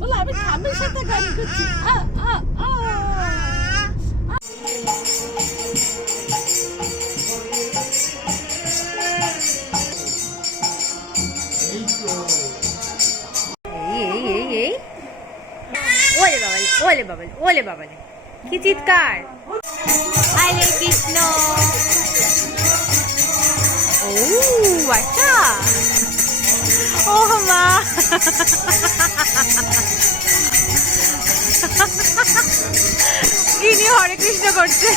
বলে আমি ঠাম্মির সাথে গাড়ি করছি। ওলে বাবালে ওলে বাবালে ওলে বাবালে কি চিৎকার! হরে কৃষ্ণ। ও আচ্ছা, ও মা ইনি হরে কৃষ্ণ করছে।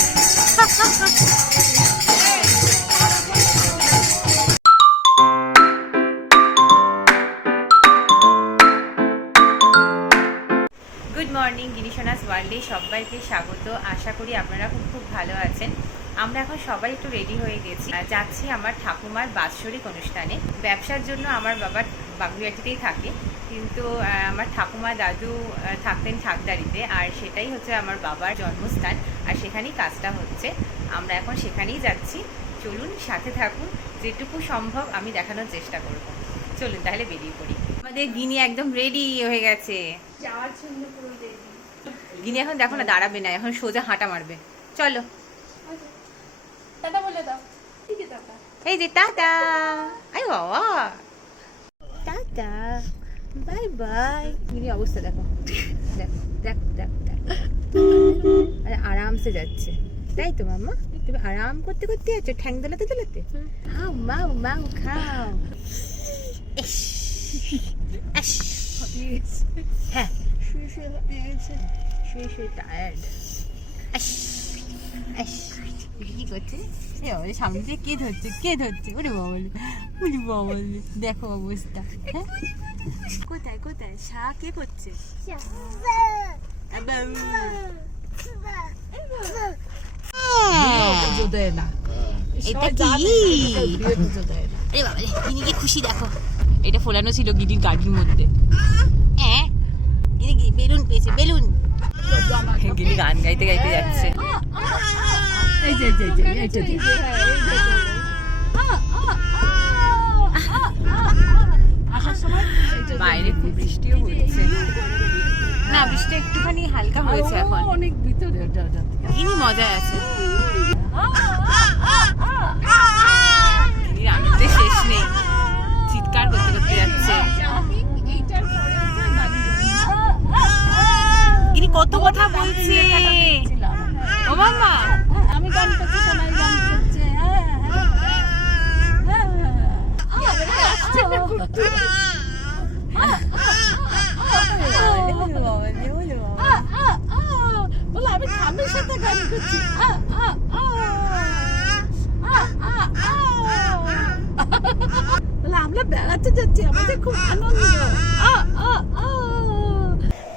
গুড মর্নিং, গিরিশোনাস ওয়ার্ল্ডে সবাইকে স্বাগত। আশা করি আপনারা খুব ভালো আছেন। আমরা এখন সবাই একটু রেডি হয়ে গেছি, যাচ্ছি আমার ঠাকুমার বাৎসরিক অনুষ্ঠানে। ব্যবসার জন্য আমার বাবা বাগুইয়াটিতেই থাকে, কিন্তু আমার ঠাকুমা দাদু থাকতেন ঠাকদারিতে, আর সেটাই হচ্ছে আমার বাবার জন্মস্থান, আর সেখানেই কাজটা হচ্ছে। আমরা এখন সেখানেই যাচ্ছি। চলুন সাথে থাকুন, যেটুকু সম্ভব আমি দেখানোর চেষ্টা করব। চলুন তাহলে বেরিয়ে পড়ি। আমাদের গিনি একদম রেডি হয়ে গেছে যাওয়ার জন্য। গিনি এখন দেখো না দাঁড়াবে না, এখন সোজা হাঁটা মারবে। চলো টাটা বলে দাও। এই যে টাটা। আই বাবা, টাটা, বাই বাই। গিনি অবস্থা দেখো, দেখো দেখো দেখো দেখো, আরামসে যাচ্ছে, তাই তো মাম্মা? তুমি আরাম করতে করতে যাচ্ছ, ঠ্যাং দোলাতে দোলাতে। খাও মাও মাও খাও। হ্যাঁ, শুয়ে টায়ার্ড। কি করছে সামনে থেকে? কে ধরছে? কে ধরছে? ওরে বাবা, ওরে বাবা, দেখো অবস্থা। হ্যাঁ, কোথায় কোথায় শা কে করছে? এটা কি? আরে বাবা, গিনি কি খুশি দেখো। এটা ফোলানো ছিল গিনির গাড়ির মধ্যে। বেলুন পেয়েছে, বেলুন। গিনি গান গাইতে গাইতে যাচ্ছে। বাইরে খুব বৃষ্টিও হচ্ছে। না, বৃষ্টি একটুখানি হালকা হয়েছে এখন। অনেক ভিতরে গিনি মজায় আছে। গিনির আনন্দে শেষ নেই, চিৎকার করতে করতে যাচ্ছে। গিনি কত কথা বলছে। ও মাম্মা, আমি গান করছি, সবাই গান করছে। বলে আমি ঠাম্মির সাথে গান করছি। বলে আমরা বেড়াতে যাচ্ছি, আমাদের খুব আনন্দ।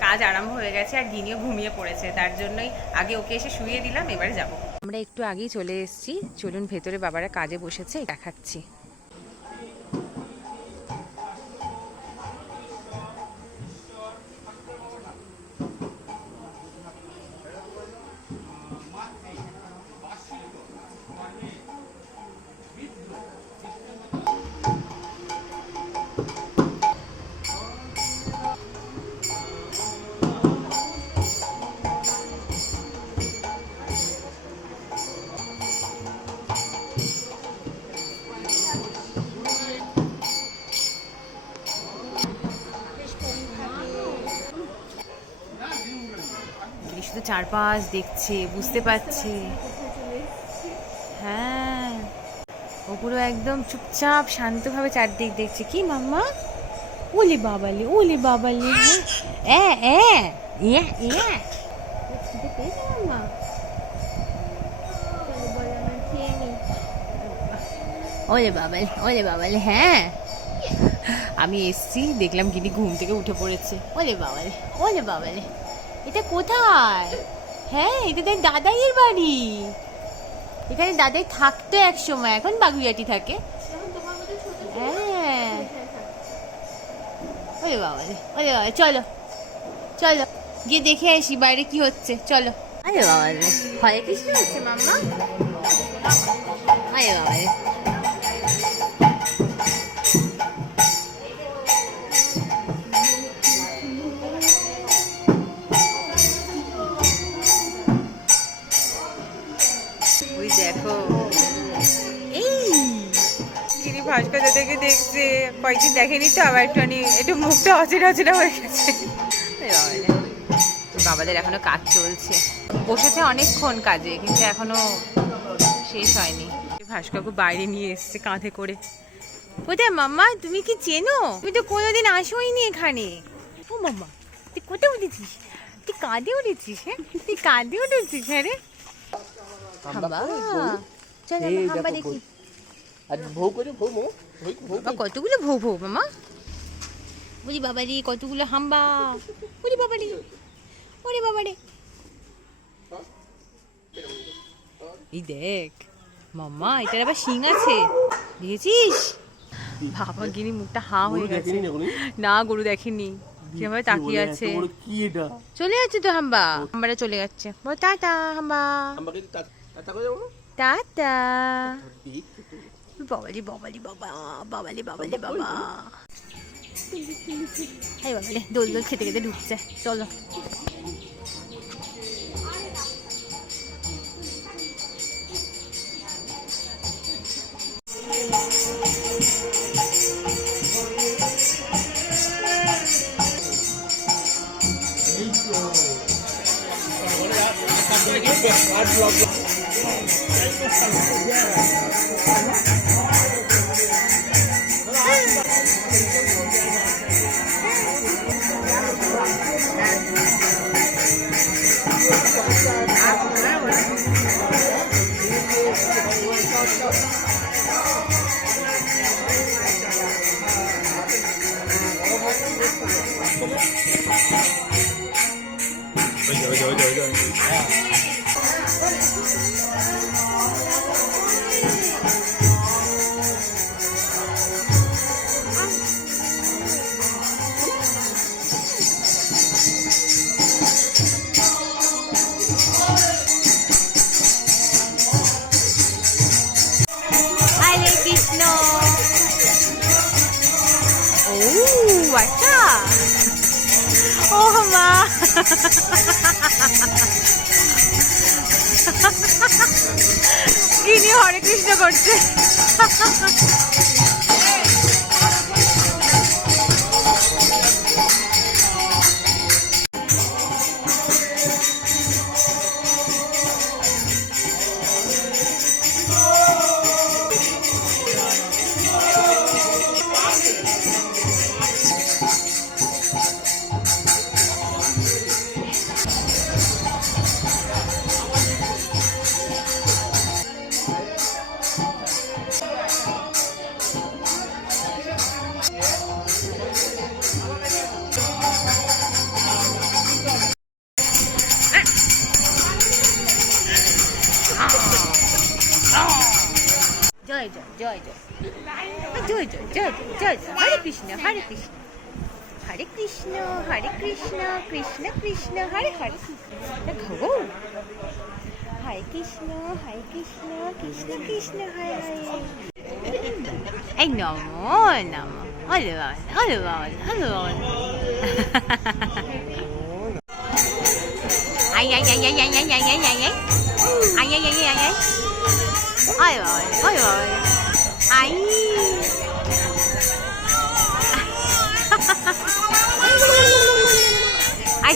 কাজ আরম্ভ হয়ে গেছে, আর গিনিও ঘুমিয়ে পড়েছে, তার জন্যই আগে ওকে এসে শুইয়ে দিলাম। এবারে যাব। আমরা একটু আগেই চলে এসেছি। চলুন ভেতরে বাবারা কাজে বসেছে, দেখাচ্ছি। শুধু চারপাশ দেখছে, বুঝতে পারছে। হ্যাঁ, ও পুরো একদম চুপচাপ শান্তভাবে চারদিক দেখছে। কি মাম্মা? ওলি বাবালি, ওলি বাবালি। ওলে বাবালি, ওলে বাবালি। হ্যাঁ, আমি এসছি, দেখলাম গিনি ঘুম থেকে উঠে পড়েছে। ওলে বাবালি, ওলে বাবালি। এটা কোথায়? হ্যাঁ, এটা তাই দাদাইয়ের বাড়ি। এখানে দাদাই থাকতো এক সময়, এখন বাগুইয়াটি থাকে। হ্যাঁ, ওরে বাবা, ওরে বাবা, চলো চলো গিয়ে দেখে আসি বাইরে কি হচ্ছে। চলো। আরে বাবা, হরে কৃষ্ণ হচ্ছে মাম্মা। আরে বাবা, ভাস্কর দাদাকে দেখছে, কয়েকদিন দেখেনি তো, আবার একটু মুখটা অচেনা অচেনা হয়ে গেছে। বাবাদের এখনো কাজ চলছে, বসেছে অনেকক্ষণ কাজে, কিন্তু এখনো শেষ হয়নি। ভাস্করকে বাইরে নিয়ে এসছে কাঁধে করে। কোথায় মাম্মা, তুমি কি চেনো? তুমি তো কোনোদিন আসোইনি এখানে। ও মাম্মা, তুই কোথায় উঠেছিস? তুই কাঁধে উঠেছিস? হ্যাঁ, তুই কাঁধে উঠেছিস? হ্যাঁ রে, হাম্বা, চল হাম্বা দেখি। কতগুলো ভৌ ভৌ মামা, বুঝি বাবারি, কতগুলো হাম্বা, বুঝি বাবারি, ওরে বাবারে। এই দেখ মাম্মা, এটার আবার শিং আছে, দেখেছিস? বাবা গিনি মুখটা হাঁ হয়ে গেছে। না, গরু দেখেনি, কিভাবে তাকিয়ে আছে। চলে যাচ্ছে তো হাম্বা, হাম্বাটা চলে যাচ্ছে। বল টাটা হাম্বা, টাটা। বাবালি বাবালি বাবা, বাবালি বাবালি বাবা। এই বাবালে, দোল দোল খেতে খেতে ঢুকছে। চলো আচ্ছা, ও মা, গিনি হরে কৃষ্ণ করছে। জয় জয় জয় জয় জয় জয় জয় জয় জয়, হরে কৃষ্ণ হরে কৃষ্ণ, হরে কৃষ্ণ হরে কৃষ্ণ, কৃষ্ণ কৃষ্ণ হরে হরে। দেখো, হরে কৃষ্ণ কৃষ্ণ কৃষ্ণ হরে হরে। এই নমো নমো, হরে বল হরে বল হরে বল। আই আই আই আই আই আই আই আই আই আই আই আই আই আই আই। Ôi rồi, ôi rồi. Ai. Ai.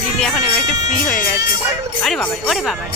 দিদি এখন এবার একটু ফ্রি হয়ে গেছে। আরে বাবা, ওরে বাবা।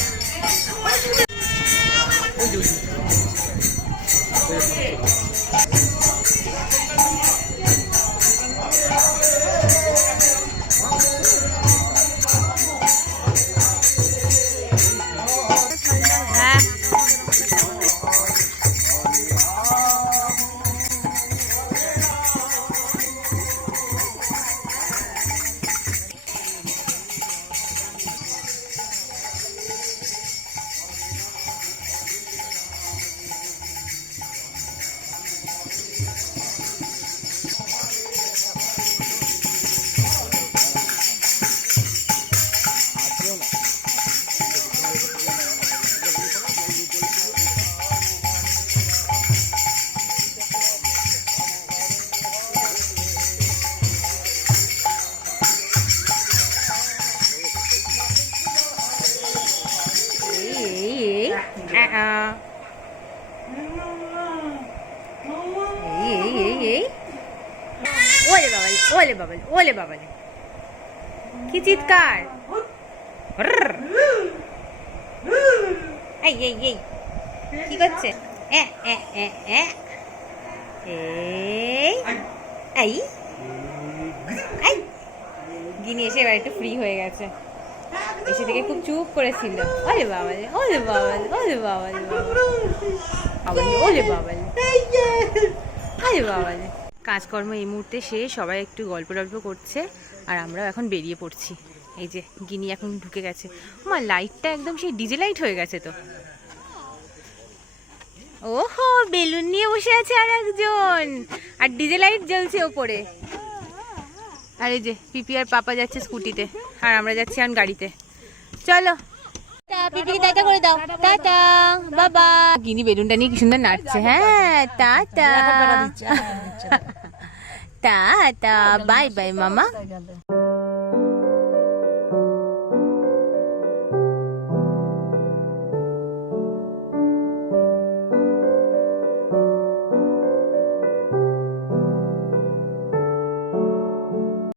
এই ওলে বাবালে ওলে বাবালে ওলে বাবালে কি চিৎকার এই এই এই কি করছে এই এই এই গিনি এসে এবার একটু ফ্রি হয়ে গেছে এসে থেকে খুব চুপ করেছিল ওলে বাবালে ওলে বাবালে ওলে বাবালে ওলে বাবালে ওলে বাবালে কাজকর্ম এই মুহূর্তে শেষ সবাই একটু গল্প টল্প করছে আর আমরাও এখন বেরিয়ে পড়ছি এই যে গিনি এখন ঢুকে গেছে আমার লাইটটা একদম সেই ডিজে লাইট হয়ে গেছে তো ওহো বেলুন নিয়ে বসে আছে আর একজন আর ডিজে লাইট জ্বলছে ওপরে আর এই যে পিপি আর পাপা যাচ্ছে স্কুটিতে আর আমরা যাচ্ছি এখন গাড়িতে চলো পিপি টাটা করে দাও টাটা বাবা গিনি বেলুনটা নিয়ে কি সুন্দর নাচছে হ্যাঁ টাটা টাটা বাই বাই মামা